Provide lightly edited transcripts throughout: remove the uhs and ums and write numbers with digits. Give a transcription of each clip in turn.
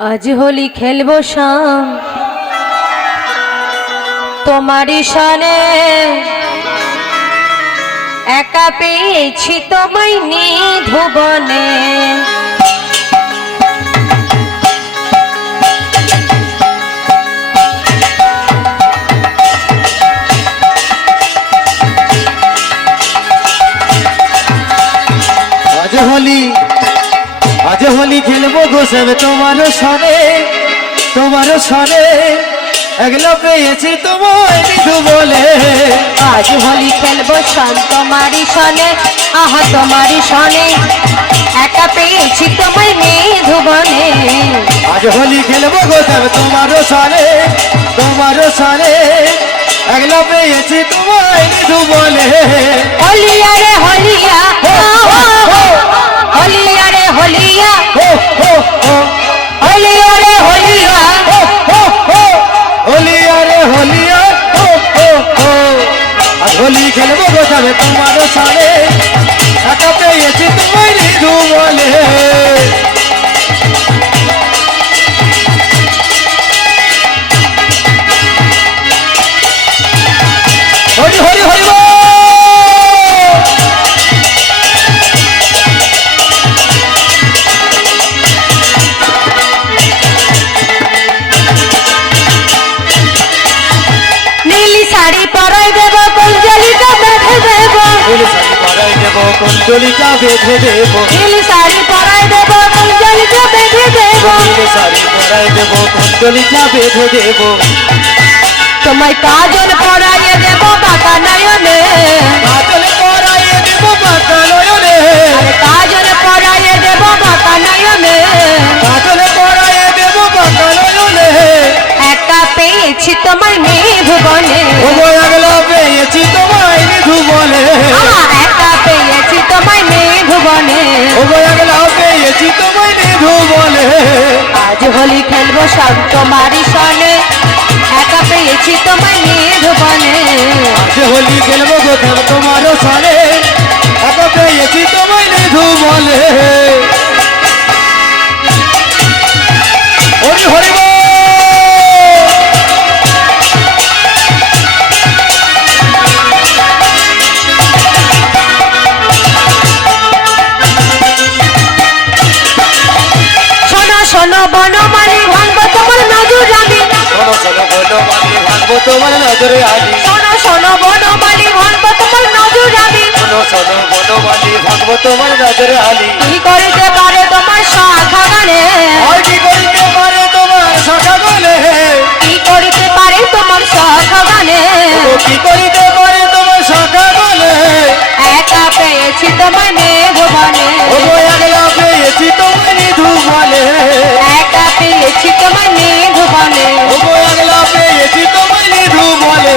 আজ হোলি খেলবো শাম তোমারই সনে, একা পেয়েছি তোমায় নিধুবনে। আজ হোলি খেলবো গোসব তোমার সনে একলা পেয়েছি তোমায় নিধু বলে। আজ হোলি খেলবো শাম তোমারই সনে, আহা তোমারই সনে, একা পেয়েছি তোমায় নিধুবনে। আজ হোলি খেলবো গোসব তোমার সনে একলা পেয়েছি তোমায় নিধু বলে। হলিয়া রে হলিয়া, হলিয়া রে হলিয়া, হলিয়া রে হলিয়া, হলিয়া রে হলিয়া। আজ হোলি খেলবো গোসব তোমার সনে একা পেয়েছি তোমায় নিধু বলে। হরি হরি হরি বল। নীলি শাড়ি পরাই দেব, কুঞ্জলিটা বেঁধে দেব, নীলি শাড়ি পরাই দেব, কুঞ্জলিটা বেঁধে দেব, নীলি শাড়ি পরাই দেব, কুঞ্জলিটা বেঁধে দেব, নীলি শাড়ি পরাই দেব, কুঞ্জলিটা বেঁধে দেব। তোমায় কাজল পরাইয়ে দেব বাঁকা নয়নে, কাজল পরাইয়ে দেব বাঁকা নয়নে, কাজল পরাইয়ে দেব বাঁকা নয়নে। কাজল পরাইয়ে দেব বাঁকা নয়নে। একা পেয়েছি তোমায় নিধুবনে, ও আগলা পেয়েছি তোমায় নিধু বলে। একা পেয়েছি তোমায় নিধুবনে। ও আগলা পেয়েছি তোমায় নিধু বলে। আজ হোলি খেলবো শাম তোমারই সনে, একা পেয়েছি তোমায় নিধুবনে। আজ হোলি খেলবো গোসব তোমার সনে একা পেয়েছি তোমায় নিধু বলে। হরি হরি বল। শোনো শোনো বনমালী, ভাঙবো তোমার নজর আমি, শোনো শোনো বনমালী, ভাঙবো তোমার নজরে আলি। শোনো শোনো বনমালী, ভাঙবো তোমার নজর আমি। শোনো শোনো বনমালী, ভাঙবো তোমার নজরে আলি। কি করিতে পারে তোমার শাখা গানে, আর কি করিতে পারে তোমার শাখা গলে। কি করিতে পারে তোমার শাখা গানে। ও কি করিতে পারে তোমার শাখা গলে। একা পেয়েছি তোমায় নিধুবনে, ও আগলা পেয়েছি তোমায় নিধু বলে। একা পেয়েছি তোমায় নিধুবনে। ও আগলা পেয়েছি তোমায় নিধু বলে।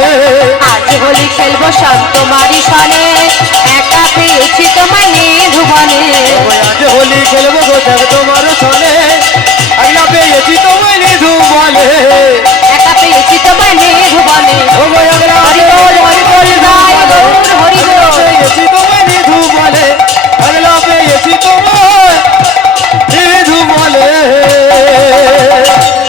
আজ হোলি খেলবো শাম তোমারই সনে, একা পেয়েছি তোমায় নিধুবনে। আজ হোলি খেলবো গোসব তোমার সনে আগলা পেয়েছি তোমায় নিধু বলে।